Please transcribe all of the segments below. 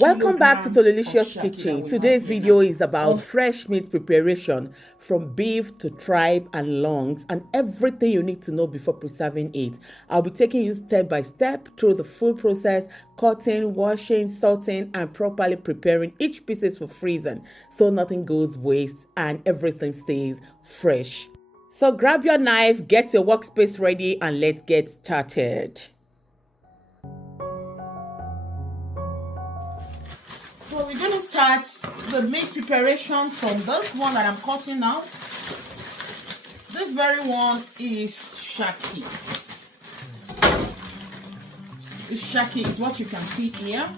Welcome back to Tolilicious Kitchen. Today's video is about fresh meat preparation, from beef to tripe and lungs, and everything you need to know before preserving it. I'll be taking you step by step through the full process: cutting, washing, salting, and properly preparing each piece for freezing, so nothing goes waste and everything stays fresh. So grab your knife, get your workspace ready, and let's get started. So we're going to start the meat preparation from this one that I'm cutting now. This very one is shaki. This shaki is what you can see here.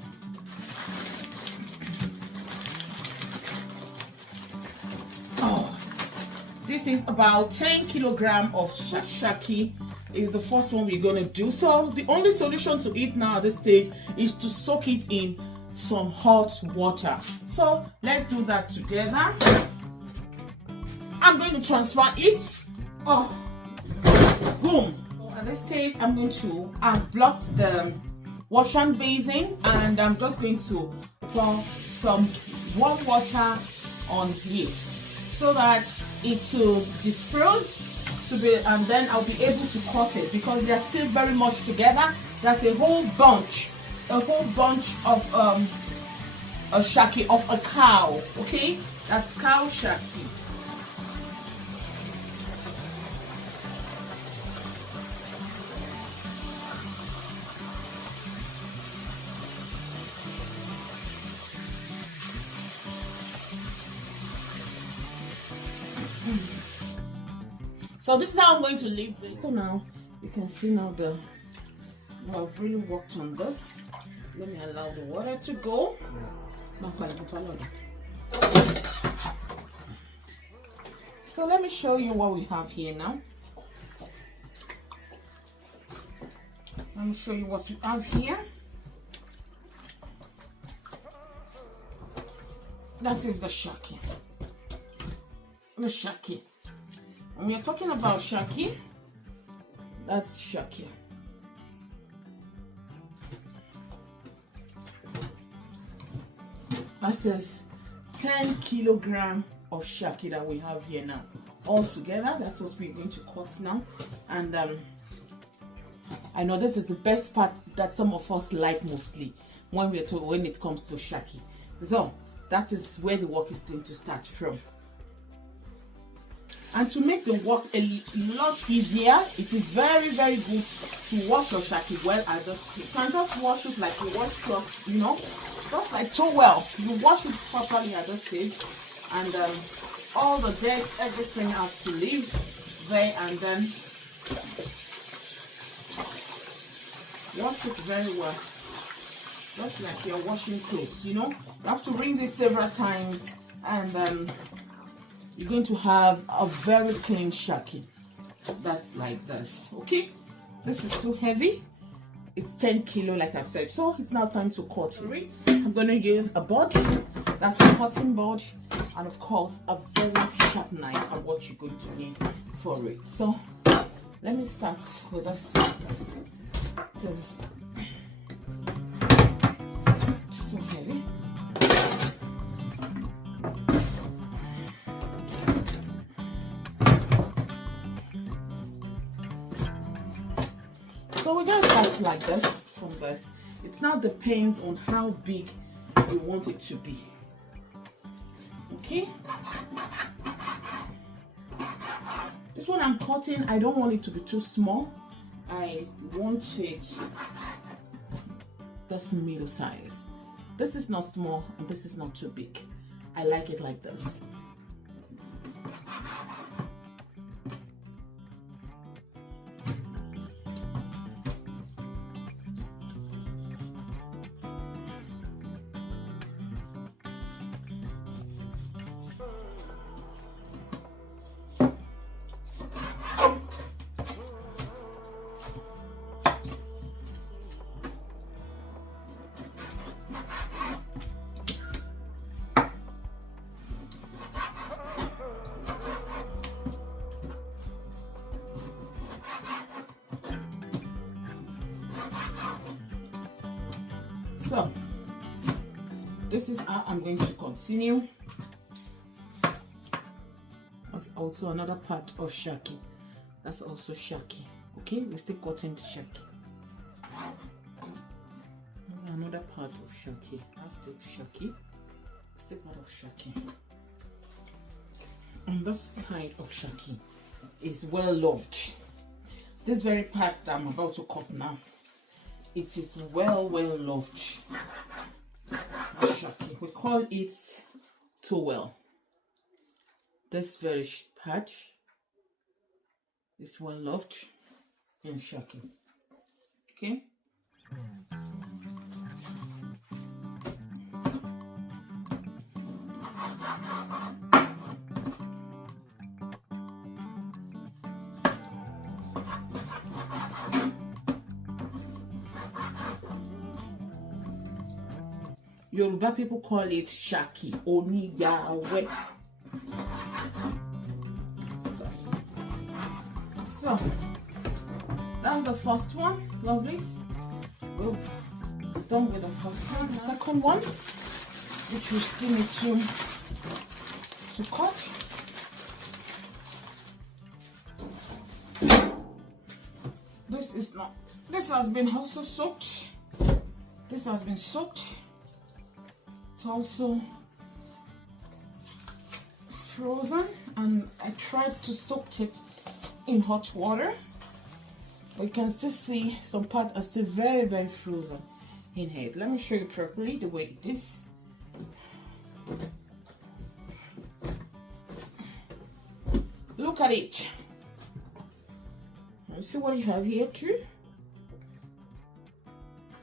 Oh, this is about 10 kilograms of shaki. Is the first one we're going to do. So the only solution to it now at this stage is to soak it in some hot water. So let's do that together. I'm going to transfer it. Oh, boom. So at this stage, I'm going to blocked the wash and basin, and I'm just going to pour some warm water on it so that it will defrost and then I'll be able to cut it, because they are still very much together. That's a whole bunch of a shaki of a cow. Okay, that's cow shaki. So this is how I'm going to leave this. So now you can see now I've really worked on this. Let me allow the water to go. So let me show you what we have here now. Let me show you what we have here. That is the shaki. The shaki. When we are talking about shaki, that's shaki. That is 10 kilograms of shaki that we have here now. All together, that's what we're going to cut now. And I know this is the best part that some of us like mostly when it comes to shaki. So that is where the work is going to start from. And to make the work a lot easier, it is very, very good to wash your shaki well. You can just wash it like you wash clothes, just like towel. You wash it properly at this stage, and all the dirt, everything has to leave there, and then wash it very well, just like you're washing clothes. You have to rinse it several times, and you're going to have a very clean shaki. That's like this. Okay, this is too heavy. It's 10 kilo, like I've said. So it's now time to cut it. I'm going to use a board. That's a cutting board, and of course a very sharp knife, and what you're going to need for it. So let me start with this. It is so heavy. So we're going to start like this from this. It now depends on how big you want it to be. Okay? This one I'm cutting, I don't want it to be too small. I want it this middle size. This is not small and this is not too big. I like it like this. this is how I'm going to continue. That's also another part of shaki. That's also shaki. Okay, we're still cutting the shaki. Another part of shaki. That's still shaki. Still part of shaki. On this side of shaki is well loved. This very part that I'm about to cut now, it is well loved. Shaki. We call it towel. This very part is well loved in shaki. Okay. Yoruba people call it shaki, oniyawe. So that's the first one, lovelies. We've done with the first one. The second one, which we still need to cut. This has been also soaked. This has been soaked. It's also frozen, and I tried to soak it in hot water. You can still see some parts are still very frozen in here. Let me show you properly the way it is. Look at it. You see what you have here too?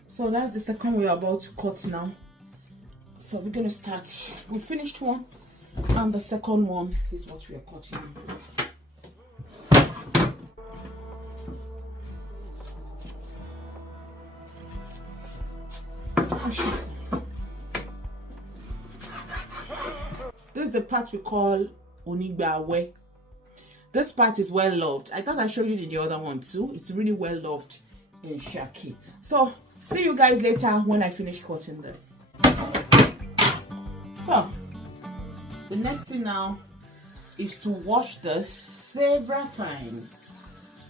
So that's the second we're about to cut now. So we're going to start. We finished one, and the second one is what we are cutting. This is the part we call onigbawe. This part is well loved. I thought I showed you in the other one too. It's really well loved in shaki. So see you guys later when I finish cutting this. So the next thing now is to wash this several times.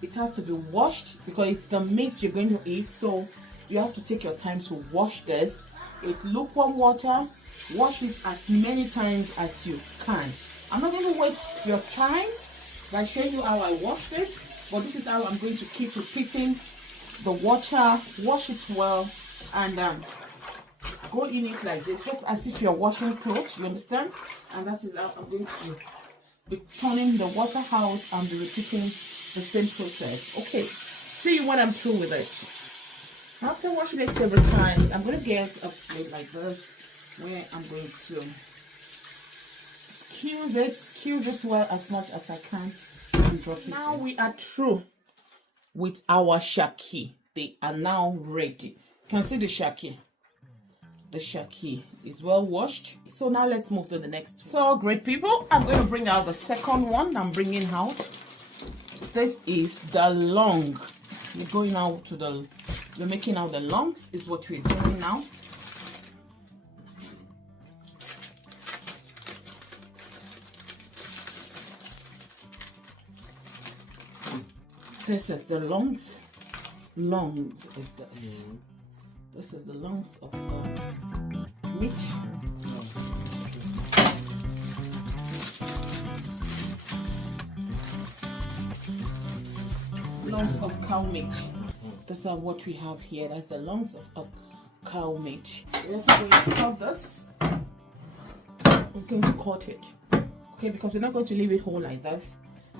It has to be washed because it's the meat you're going to eat, so you have to take your time to wash this with lukewarm water. Wash it as many times as you can. I'm not going to waste your time by showing you how I wash this, but this is how I'm going to keep repeating the water. Wash it well and go in it like this, just as if you're washing clothes, you understand? And that is how I'm going to be turning the water out and be repeating the same process. Okay, see you when I'm through with it. After washing it several times, I'm going to get a plate like this where I'm going to squeeze it well as much as I can and drop it. Now we are through with our shaki. They are now ready. You can see the shaki. The shaki is well washed. So now let's move to the next one. So great people, I'm going to bring out the second one. I'm bringing out. This is the lung. We're going out to the, we're making out the lungs is what we're doing now. This is the lungs. Lungs is this. This is the lungs of the meat. Lungs of cow meat. This is what we have here. That's the lungs of cow meat. We're also going to cut this. We're going to cut it. Okay, because we're not going to leave it whole like this.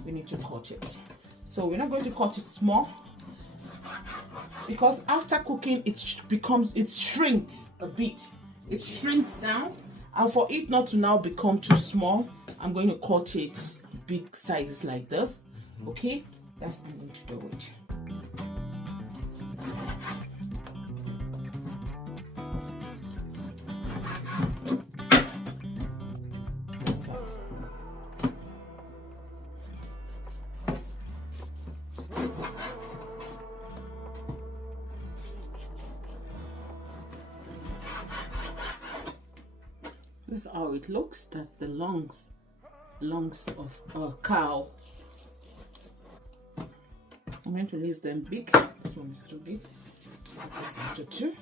We need to cut it. So we're not going to cut it small, because after cooking it shrinks a bit. It shrinks down, and for it not to now become too small, I'm going to cut it big sizes like this. Okay, that's how I'm going to do it. This is how it looks. That's the lungs of a cow. I'm going to leave them big. This one is too big. This into two.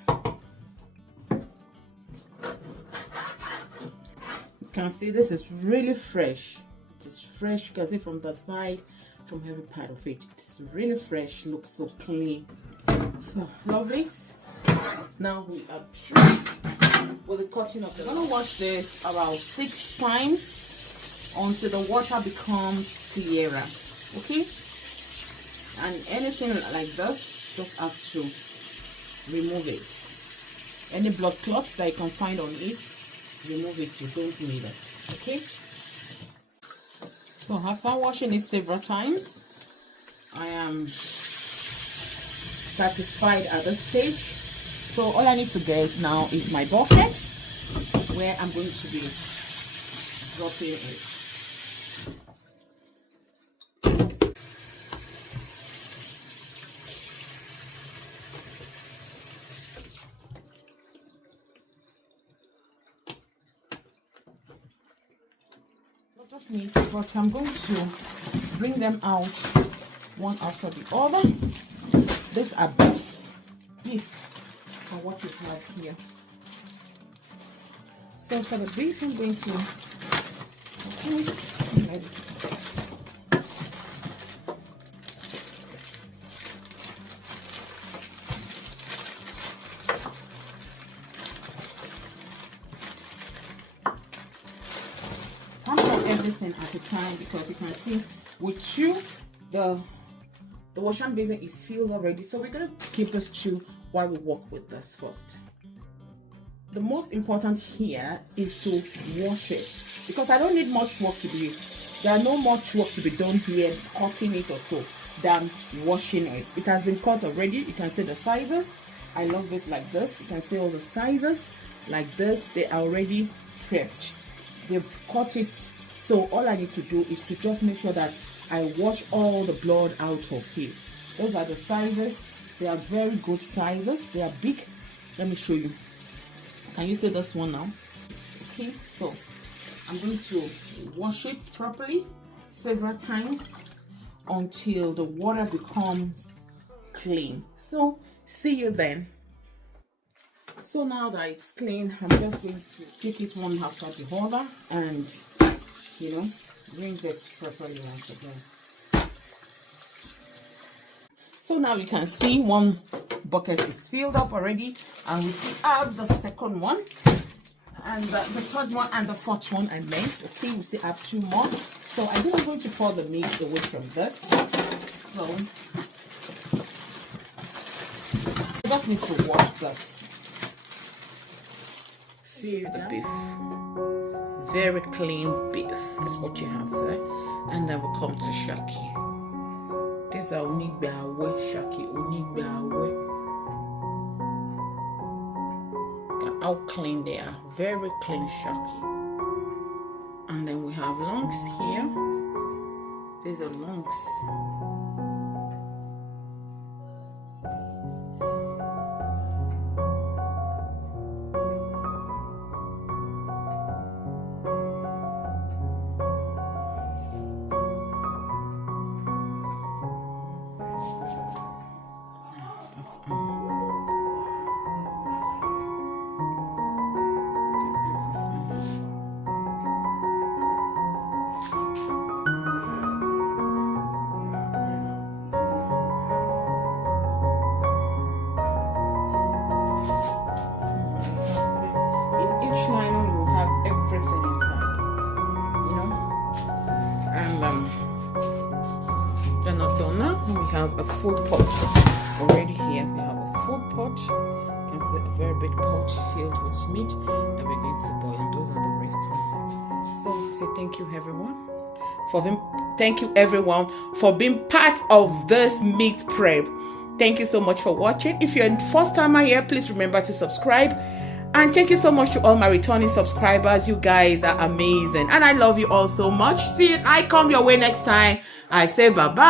You can see this is really fresh. It is fresh. You can see from the side, from every part of it. It's really fresh. Looks so clean. So lovely. Now we are through with the cutting of the. I'm gonna wash this about 6 times until the water becomes clearer. Okay. And anything like this, just have to remove it. Any blood clots that you can find on it, remove it. You don't need it. Okay. So after washing it several times, I am satisfied at this stage. So all I need to get now is my bucket, where I'm going to be dropping it. Of meat, but I'm going to bring them out one after the other. These are beef for what we have here. So for the beef, I'm going to everything at a time, because you can see with two the washing basin is filled already, so we're gonna keep this two while we work with this first. The most important here is to wash it, because I don't need much work to do. There are no much work to be done here cutting it or so than washing it. It has been cut already. You can see the sizes. I love it like this. You can see all the sizes like this. They are already prepped. They've cut it. So all I need to do is to just make sure that I wash all the blood out of it. Those are the sizes. They are very good sizes. They are big. Let me show you. Can you see this one now? Okay, so I'm going to wash it properly several times until the water becomes clean. So see you then. So now that it's clean, I'm just going to take it one after the other and rinse it properly once again. So now you can see one bucket is filled up already, and we still have the second one and the third one and the fourth one I meant. Okay, we still have 2 more. So I think I'm going to pour the meat away from this. So I just need to wash this. See the beef. Very clean beef is what you have there. And then we come to shaki. These are onigbawe shaki, onigbawe. Look at how clean they are. Very clean shaki. And then we have lungs here. These are lungs. They're not done now. We have a full pot already here. We have a full pot. You can see a very big pot filled with meat that we're going to boil. Those are the rest ones. So I say thank you everyone for being part of this meat prep. Thank you so much for watching. If you're the first timer here, please remember to subscribe. And thank you so much to all my returning subscribers. You guys are amazing. And I love you all so much. See you. I come your way next time. I say bye-bye.